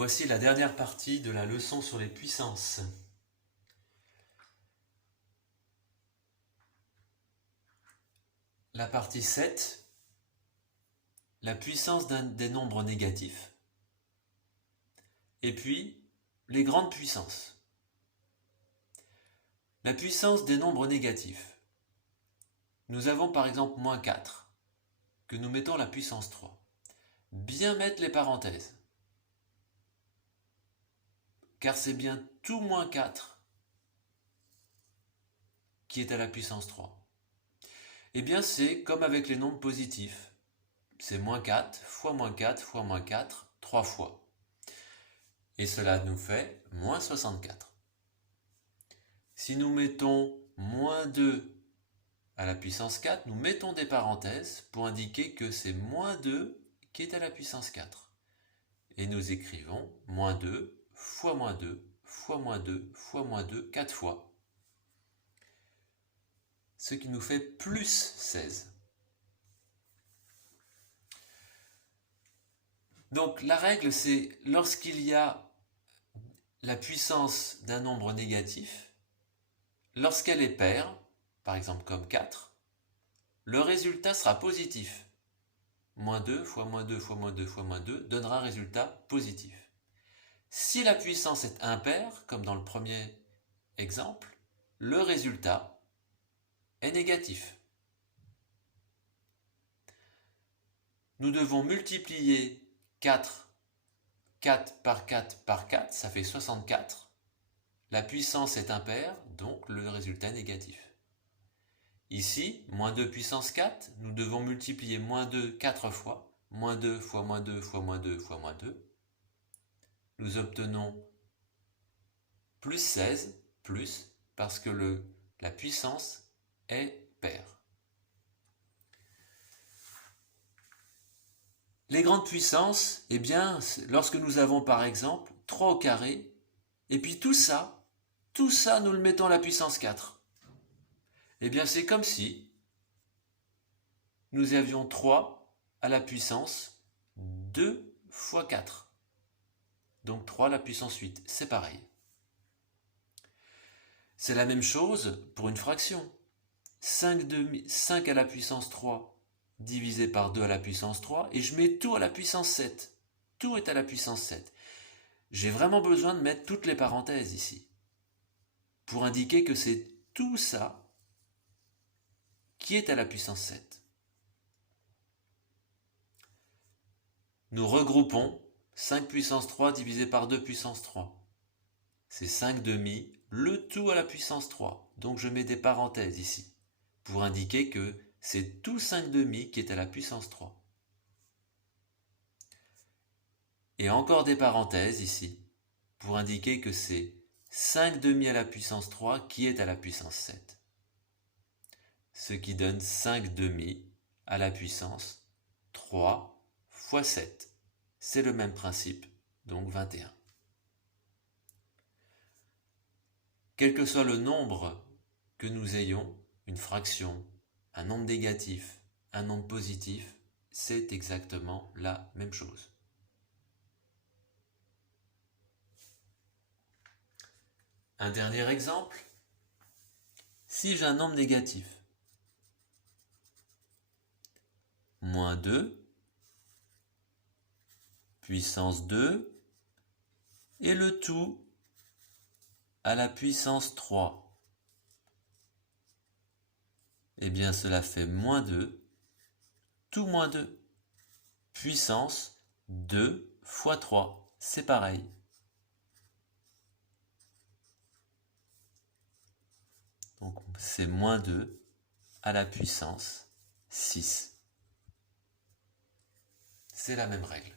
Voici la dernière partie de la leçon sur les puissances. La partie 7, la puissance des nombres négatifs. Et puis, les grandes puissances. La puissance des nombres négatifs. Nous avons par exemple moins 4, que nous mettons à la puissance 3. Bien mettre les parenthèses, car c'est bien tout moins 4 qui est à la puissance 3. Eh bien c'est comme avec les nombres positifs. C'est moins 4 fois moins 4 fois moins 4, 3 fois. Et cela nous fait moins 64. Si nous mettons moins 2 à la puissance 4, nous mettons des parenthèses pour indiquer que c'est moins 2 qui est à la puissance 4. Et nous écrivons moins 2 fois moins 2 fois moins 2 fois moins 2, 4 fois. Ce qui nous fait plus 16. Donc la règle, c'est lorsqu'il y a la puissance d'un nombre négatif, lorsqu'elle est paire, par exemple comme 4, le résultat sera positif. Moins 2 fois moins 2 fois moins 2 fois moins 2 donnera un résultat positif. Si la puissance est impaire, comme dans le premier exemple, le résultat est négatif. Nous devons multiplier 4 par 4 par 4, ça fait 64. La puissance est impaire, donc le résultat est négatif. Ici, moins 2 puissance 4, nous devons multiplier moins 2 4 fois, moins 2 fois moins 2 fois moins 2 fois moins 2. Nous obtenons plus 16, plus, parce que la puissance est paire. Les grandes puissances, eh bien, lorsque nous avons par exemple 3 au carré, et puis tout ça, nous le mettons à la puissance 4. Eh bien, c'est comme si nous avions 3 à la puissance 2 fois 4. Donc 3 à la puissance 8, c'est pareil. C'est la même chose pour une fraction. 5 à la puissance 3 divisé par 2 à la puissance 3, et je mets tout à la puissance 7. Tout est à la puissance 7. J'ai vraiment besoin de mettre toutes les parenthèses ici, pour indiquer que c'est tout ça qui est à la puissance 7. Nous regroupons 5 puissance 3 divisé par 2 puissance 3. C'est 5 demi, le tout à la puissance 3. Donc je mets des parenthèses ici, pour indiquer que c'est tout 5 demi qui est à la puissance 3. Et encore des parenthèses ici, pour indiquer que c'est 5 demi à la puissance 3 qui est à la puissance 7. Ce qui donne 5 demi à la puissance 3 fois 7. C'est le même principe, donc 21. Quel que soit le nombre que nous ayons, une fraction, un nombre négatif, un nombre positif, c'est exactement la même chose. Un dernier exemple. Si j'ai un nombre négatif, moins 2, puissance 2, et le tout à la puissance 3. Eh bien, cela fait moins 2, tout moins 2, puissance 2 fois 3, c'est pareil. Donc, c'est moins 2 à la puissance 6. C'est la même règle.